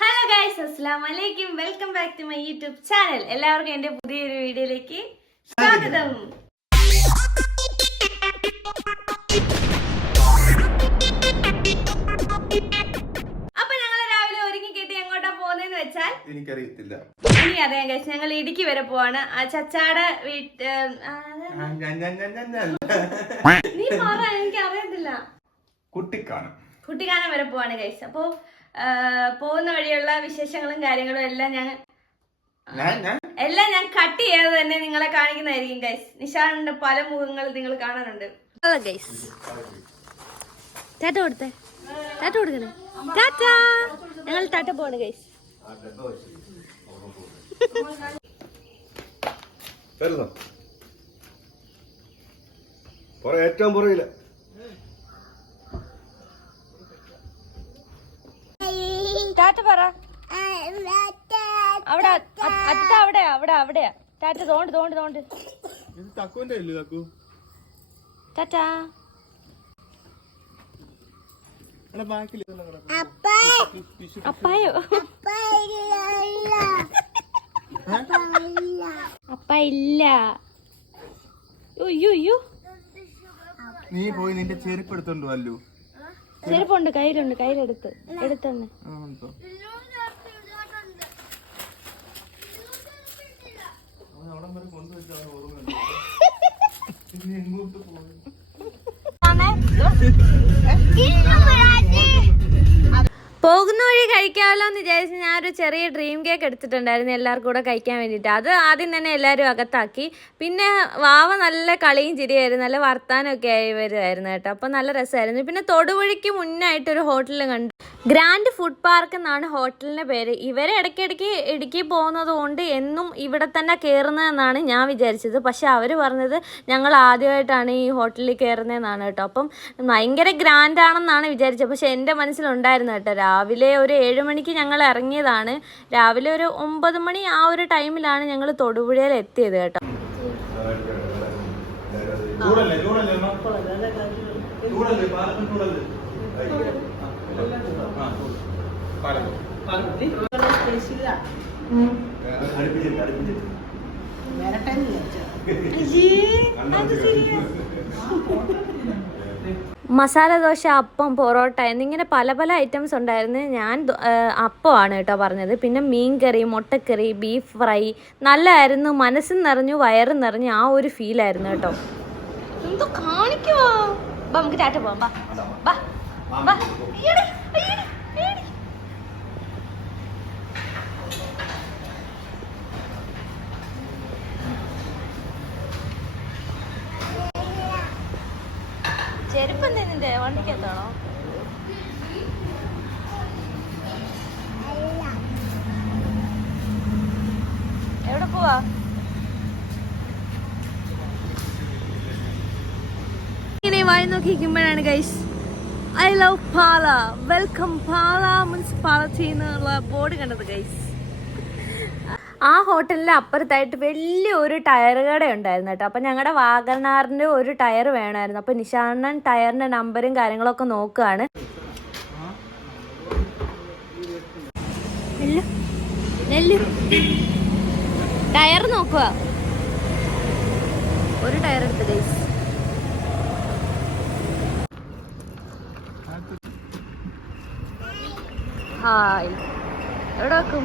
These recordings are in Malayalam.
ഹലോ ഗൈസ് അസ്സാം വലൈക്കും welcome back to my YouTube channel എല്ലാവർക്കും എന്റെ പുതിയൊരു വീഡിയോയിലേക്ക് സ്വാഗതം. അപ്പൊ ഞങ്ങൾ രാവിലെ ഒരുങ്ങി കെട്ടി എങ്ങോട്ടാ പോകുന്നതെന്ന് വെച്ചാൽ എനിക്കറിയത്തില്ല. ഇനി അറിയാം കഴിച്ചു ഞങ്ങൾ ഇടുക്കി വരെ പോവാണ്. ആ ചച്ചാടെ വീട്ട് നീ പറ എനിക്ക് അറിയത്തില്ല. കുട്ടിക്കാനം. കുട്ടിക്കാനം വരെ പോവാണ് ഗൈസ് അപ്പോ പോകുന്ന വഴിയുള്ള വിശേഷങ്ങളും കാര്യങ്ങളും എല്ലാം ഞാൻ എല്ലാം ഞാൻ കട്ട് ചെയ്യാതെ തന്നെ നിങ്ങളെ കാണിക്കുന്നതായിരിക്കും ഗൈസ് നിഷാന്റെ പല മുഖങ്ങൾ നിങ്ങൾ കാണാനുണ്ട്. ഗൈസ് ടാറ്റ കൊടുത്തേ. ടാറ്റ കൊടുക്കണേ. ടാറ്റ. ഞങ്ങൾ ടാറ്റ പോവാണ് ഗൈസ് തരുന്നോ? പുറ ഏറ്റവും പുറകിൽ. ടാറ്റ പറ. അവിടെ അത്ത അവിടെ അവിടെ അവിടെയാ. ടാറ്റ തോണ്ട് തോണ്ട് തോണ്ട്. ഇത് തക്കുവിന്റെ ഇല്ലേ തക്കു. ടാറ്റ. അപ്പായോ? അപ്പ ഇല്ല അയ്യോ. നീ പോയി നിന്റെ ചെരുപ്പ് എടുത്തോണ്ട് വല്ലു ചെരുപ്പുണ്ട് കയ്യിലുണ്ട് കയ്യിലെടുത്ത് എടുത്തന്നെ. ഇങ്ങോട്ട് കൊണ്ടുവച്ചാൽ പോകുന്ന വഴി കഴിക്കാമല്ലോ എന്ന് വിചാരിച്ച് ഞാൻ ഒരു ചെറിയ ഡ്രീം കേക്ക് എടുത്തിട്ടുണ്ടായിരുന്നു എല്ലാവർക്കും കൂടെ കഴിക്കാൻ വേണ്ടിയിട്ട്. അത് ആദ്യം തന്നെ എല്ലാവരും അകത്താക്കി. പിന്നെ വാവ നല്ല കളിയും ചിരിയായിരുന്നു നല്ല വർത്താനമൊക്കെ ആയി വരുമായിരുന്നു കേട്ടോ. അപ്പോൾ നല്ല രസമായിരുന്നു. പിന്നെ തൊടുപുഴയ്ക്ക് മുന്നായിട്ട് ഒരു ഹോട്ടൽ കണ്ടു. ഗ്രാൻഡ് ഫുഡ് പാർക്ക് എന്നാണ് ഹോട്ടലിന്റെ പേര്. ഇവരെ ഇടയ്ക്കിടയ്ക്ക് ഇടുക്കി പോകുന്നത് കൊണ്ട് എന്നും ഇവിടെ തന്നെ കയറുന്നതെന്നാണ് ഞാൻ വിചാരിച്ചത്. പക്ഷെ അവർ പറഞ്ഞത് ഞങ്ങൾ ആദ്യമായിട്ടാണ് ഈ ഹോട്ടലിൽ കയറുന്നതെന്നാണ് കേട്ടോ. അപ്പം ഭയങ്കര ഗ്രാൻഡാണെന്നാണ് വിചാരിച്ചത്. പക്ഷെ എന്റെ മനസ്സിലുണ്ടായിരുന്നു കേട്ടോ രാവിലെ ഒരു ഏഴ് മണിക്ക് ഞങ്ങൾ ഇറങ്ങിയതാണ്. രാവിലെ ഒരു ഒമ്പത് മണി ആ ഒരു ടൈമിലാണ് ഞങ്ങൾ തൊടുപുഴയിൽ എത്തിയത് കേട്ടോ. അത് ചൂടല്ലേ മസാല ദോശ അപ്പം പൊറോട്ട എന്നിങ്ങനെ പല പല ഐറ്റംസ് ഉണ്ടായിരുന്നു. ഞാൻ അപ്പമാണ് കേട്ടോ പറഞ്ഞത്. പിന്നെ മീൻ കറി മുട്ടക്കറി ബീഫ് ഫ്രൈ നല്ലതായിരുന്നു മനസ്സും നിറഞ്ഞു വയറും നിറഞ്ഞു ആ ഒരു ഫീലായിരുന്നു കേട്ടോ. എന്തോ കാണിക്കുവാ? നമുക്ക് ടാറ്റ പോവാം. ചെരുപ്പ് എന്താ നിന്റെ എവിടെ പോവാ? വായി നോക്കിയിരിക്കുമ്പോഴാണ് guys I love Pala welcome Pala municipality എന്നുള്ള ബോർഡ് കണ്ടത് ഗൈസ് ആ ഹോട്ടലിന്റെ അപ്പുറത്തായിട്ട് വലിയ ഒരു ടയർ കട ഉണ്ടായിരുന്നു കേട്ടോ. അപ്പം ഞങ്ങളുടെ വാഗനാറിന്റെ ഒരു ടയർ വേണമായിരുന്നു. അപ്പം നിശാണൻ ടയറിന്റെ നമ്പറും കാര്യങ്ങളൊക്കെ നോക്കുകയാണ് ടയർ നോക്കുക ഒരു ടയർ എടുത്ത് ഹായ്. എവിടെ വെക്കും?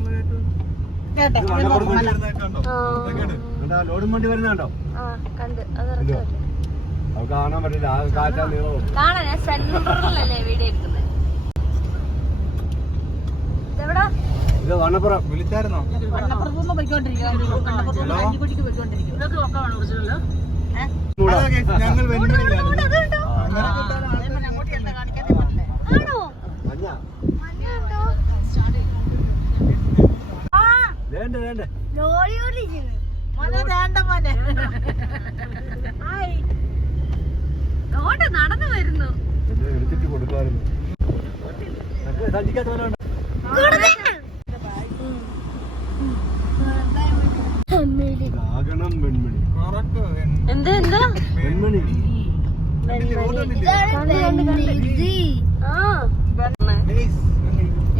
ലോഡും വണ്ടി വരുന്നുണ്ടോ കാണാൻ പറ്റില്ല കാറ്റാ നീളവും കാണാൻ സെന്ററിലല്ലേ വീഡിയോ എടുക്കുന്നത് ഇതെവിടാ ഇത് വണ്ണപ്പുറം വിളിച്ചായിരുന്നോ ഞങ്ങൾ വെല്ലുവിളിയിലാണ് അങ്ങോട്ട് എന്താ കാണിക്കാതെ പറഞ്ഞേ ആണോ മഞ്ഞ വേണ്ട? മോനെ. വേണ്ട. മോനെ ഓട്ടെ നടന്നു വരുന്നു. എടുത്തിട്ട് കൊടുക്കാറുണ്ട് എന്ത് എന്താ? വെൺമണി. ആ.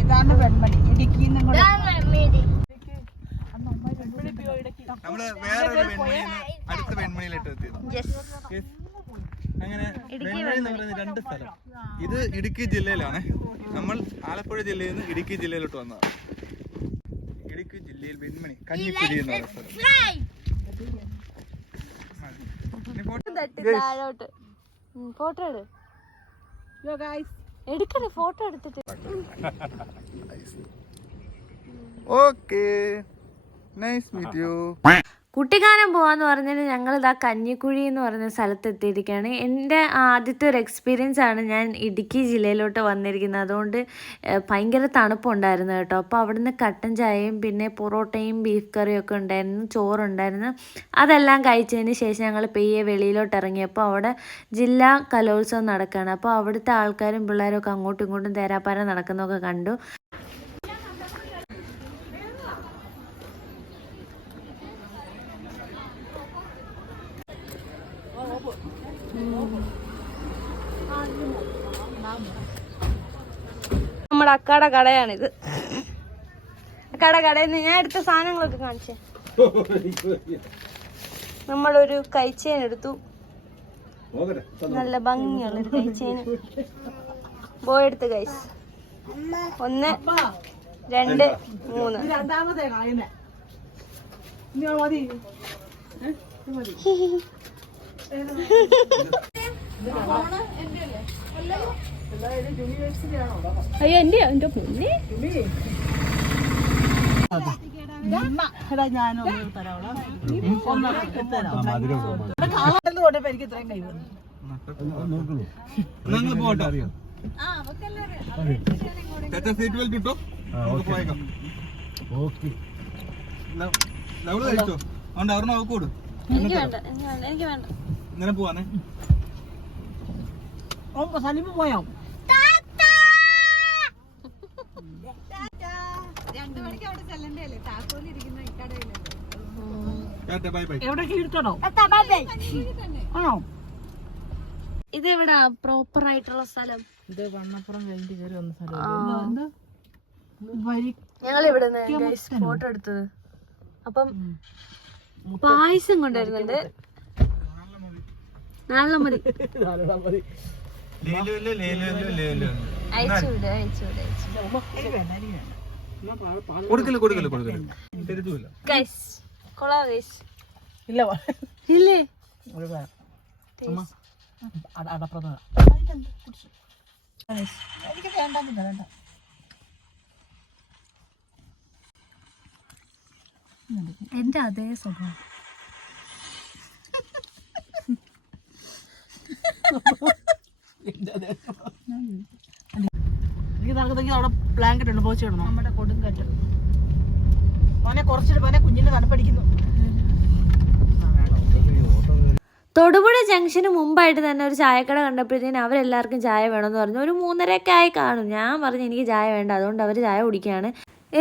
ഇതാണ് വെൺമണി. ഇടുക്കി നമ്മൾ വേറൊരു വെൺമണിയിൽ അടുത്ത വെൺമണിയിലിട്ട് എത്തിയത്. അങ്ങനെ വെൺമണി എന്ന് പറയുന്ന രണ്ട് സ്ഥലം. ഇത് ഇടുക്കി ജില്ലയിലാണ്. നമ്മൾ ആലപ്പുഴ ജില്ലയിൽ നിന്ന് ഇടുക്കി ജില്ലയിലോട്ട് വന്നതാണ്. ഇടുക്കി ജില്ലയിൽ വെൺമണി കഞ്ഞിക്കുഴി എന്ന് പറയുന്ന സ്ഥലം. ഫോട്ടോ എടു എടുക്കണേ ഫോട്ടോ എടുത്തിട്ട്. ഓക്കേ. നൈസ് കുട്ടിക്കാനം പോവാന്ന് പറഞ്ഞാൽ ഞങ്ങൾ ഇതാ കഞ്ഞിക്കുഴി എന്ന് പറഞ്ഞ സ്ഥലത്ത് എത്തിയിരിക്കുകയാണ്. എന്റെ ആദ്യത്തെ ഒരു എക്സ്പീരിയൻസ് ആണ് ഞാൻ ഇടുക്കി ജില്ലയിലോട്ട് വന്നിരിക്കുന്നത്. അതുകൊണ്ട് ഭയങ്കര തണുപ്പുണ്ടായിരുന്നു കേട്ടോ. അപ്പോൾ അവിടുന്ന് കട്ടൻ ചായയും പിന്നെ പൊറോട്ടയും ബീഫ് കറിയും ഒക്കെ ഉണ്ടായിരുന്നു ചോറുണ്ടായിരുന്നു. അതെല്ലാം കഴിച്ചതിന് ശേഷം ഞങ്ങൾ പെയ്യെ വെളിയിലോട്ട് ഇറങ്ങിയപ്പോൾ അവിടെ ജില്ലാ കലോത്സവം നടക്കുകയാണ്. അപ്പോൾ അവിടുത്തെ ആൾക്കാരും പിള്ളേരും ഒക്കെ അങ്ങോട്ടും ഇങ്ങോട്ടും തേരാപ്പാര നടക്കുന്നതൊക്കെ കണ്ടു. നമ്മുടെ അക്കാടെ കടയാണിത്. അക്കാടെ കടയിൽ നിന്ന് ഞാൻ എടുത്ത സാധനങ്ങളൊക്കെ കാണിച്ചേ. നമ്മളൊരു കൈച്ചേൻ എടുത്തു. നല്ല ഭംഗിയുള്ളൊരു കൈച്ചേന് ബോയ് എടുത്ത് കൈസ് ഒന്ന് രണ്ട് മൂന്ന്. രണ്ടാമതേ കായുന്നേ ഇനി മതി. അയ്യോ എന്റെ എന്റെ പൊന്നെ? എനിക്ക് ഇത്രയും കൈ സീറ്റ് ബെൽറ്റ് ഇട്ടോ ഓക്കെ കഴിച്ചോ അതുകൊണ്ട് അവരുടെ അവക്ക് കൊടു എനിക്ക് വേണ്ട എനിക്ക് വേണ്ട എനിക്ക് വേണ്ട ഇങ്ങനെ പോവാനേ ഓ സലിമ പോയോ ഇത് എവിടാ പ്രോപ്പർ ആയിട്ടുള്ള സ്ഥലം. ഇത് വണ്ണപ്പുറം കഴിഞ്ഞിട്ട് കയറി വന്ന സ്ഥലം എന്താ? വരി ഞങ്ങൾ ഇവിടെ ഫോട്ടോ എടുത്തത്. അപ്പം പായസം കൊണ്ടുവരുന്നുണ്ട്. നാളെ മതി. ലേലു ഇല്ല. അയച്ചുവിട് അയച്ചുവിട് എനിക്ക് കൊടുക്കൽ കൊടുക്കൽ കൊടുക്കൽ ഗൈസ് കൊളാ ഗൈസ് ഇല്ല ഇല്ലേ വേണ്ട. എന്റെ അതേ സ്വഭാവം എനിക്ക് നടക്കുന്നെങ്കിൽ പോച്ച് ഇടണം നമ്മുടെ കൊടുങ്കാറ്റ് മോനെ കുറച്ചിട്ട് മോനെ കുഞ്ഞിന് തണുപ്പടിക്കുന്നു. തൊടുപുഴ ജംഗ്ഷന് മുമ്പായിട്ട് തന്നെ ഒരു ചായക്കട കണ്ടപ്പോഴത്തേന് അവരെല്ലാവർക്കും ചായ വേണമെന്ന് പറഞ്ഞു. ഒരു മൂന്നരയൊക്കെ ആയി കാണും. ഞാൻ പറഞ്ഞു എനിക്ക് ചായ വേണ്ട. അതുകൊണ്ട് അവർ ചായ കുടിക്കുകയാണ്.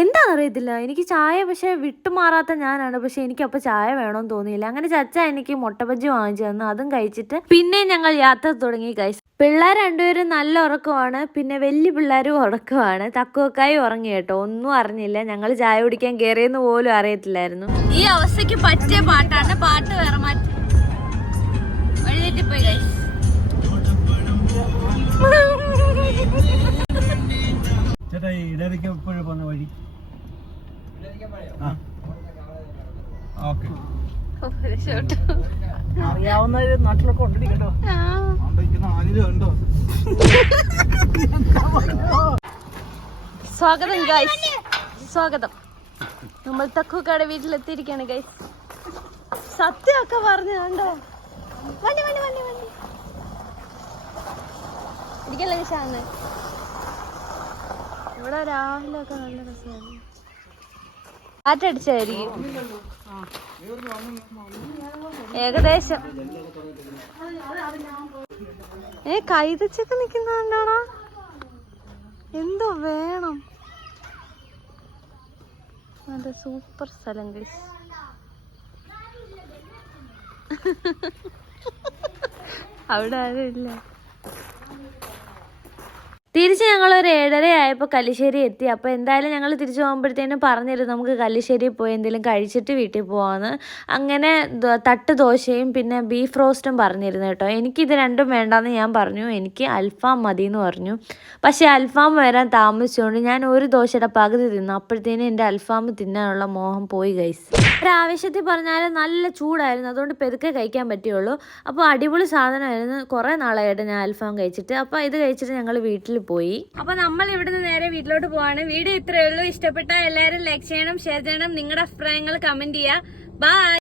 എന്താണെന്നറിയത്തില്ല. എനിക്ക് ചായ പക്ഷേ വിട്ടുമാറാത്ത ഞാനാണ്. പക്ഷേ എനിക്കപ്പോൾ ചായ വേണമെന്ന് തോന്നിയില്ല. അങ്ങനെ ചച്ച എനിക്ക് മുട്ടബജ്ജി വാങ്ങിച്ചു തന്നു. അതും കഴിച്ചിട്ട് പിന്നെ ഞങ്ങൾ യാത്ര തുടങ്ങി കഴിച്ചു പിള്ളേർ രണ്ടുപേരും നല്ല ഉറക്കമാണ് പിന്നെ വലിയ പിള്ളേരും ഉറക്കമാണ്. തക്കുവക്കായി ഉറങ്ങി കേട്ടോ. ഒന്നും അറിഞ്ഞില്ല. ഞങ്ങൾ ചായ കുടിക്കാൻ കയറിയെന്ന് പോലും അറിയത്തില്ലായിരുന്നു. ഈ അവസ്ഥയ്ക്ക് പറ്റിയ പാട്ടാണ് പാട്ട് വേറെ മാറ്റി. വഴിതെറ്റിപ്പോയി. ചേട്ടാ ഈ പോകുന്ന വഴി? അറിയാവുന്ന നാട്ടിലൊക്കെ കേട്ടോ. സ്വാഗതം ഗൈസ് സ്വാഗതം. നമ്മൾ തക്കുക്കാടെ വീട്ടിലെത്തിയിരിക്കാണ് ഗൈസ് സത്യമൊക്കെ പറഞ്ഞു കണ്ടോ? വണ്ടി വണ്ടി വണ്ടി വണ്ടി. ഇരിക്കല്ലേ ഷാന്ന് ഇവിടെ രാവിലെ ഒക്കെ നല്ല രസമാണ് കാറ്റടിച്ചായിരിക്കും ഏകദേശം. ഏ കൈതച്ചൊക്കെ നിക്കുന്നുണ്ടോടാ എന്തോ വേണം. അതെ സൂപ്പർ സ്ഥലം ഗൈസ് അവിടെ ആരും ഇല്ല. തിരിച്ച് ഞങ്ങൾ ഒരു ഏഴര ആയപ്പോൾ കല്ലിശ്ശേരി എത്തി. അപ്പോൾ എന്തായാലും ഞങ്ങൾ തിരിച്ചു പോകുമ്പോഴത്തേനും പറഞ്ഞിരുന്നു നമുക്ക് കല്ലിശ്ശേരി പോയി എന്തെങ്കിലും കഴിച്ചിട്ട് വീട്ടിൽ പോവാന്ന്. അങ്ങനെ തട്ട് ദോശയും പിന്നെ ബീഫ് റോസ്റ്റും പറഞ്ഞിരുന്നു കേട്ടോ. എനിക്ക് ഇത് രണ്ടും വേണ്ടാന്ന് ഞാൻ പറഞ്ഞു. എനിക്ക് അൽഫാം മതി എന്ന് പറഞ്ഞു. പക്ഷേ അൽഫാം വരാൻ താമസിച്ചുകൊണ്ട് ഞാൻ ഒരു ദോശയുടെ പകുതി തിന്നു. അപ്പോഴത്തേനും എന്റെ അൽഫാം തിന്നാനുള്ള മോഹം പോയി ഗൈസ് ഒരാവശ്യത്തിൽ പറഞ്ഞാൽ നല്ല ചൂടായിരുന്നു. അതുകൊണ്ട് പെതുക്കെ കഴിക്കാൻ പറ്റുള്ളൂ അപ്പോൾ അടിപൊളി സാധനമായിരുന്നു. കുറേ നാളായിട്ട് ഞാൻ അൽഫാം കഴിച്ചിട്ട്. അപ്പോൾ ഇത് കഴിച്ചിട്ട് ഞങ്ങൾ വീട്ടിൽ പോയി. അപ്പോൾ നമ്മൾ ഇവിടുന്ന് നേരെ വീട്ടിലോട്ട് പോവാണ്. വീഡിയോ ഇത്രയേ ഉള്ളൂ. ഇഷ്ടപ്പെട്ട എല്ലാവരും ലൈക്ക് ചെയ്യണം ഷെയർ ചെയ്യണം. നിങ്ങളുടെ അഭിപ്രായങ്ങൾ കമന്റ് ചെയ്യുക. ബൈ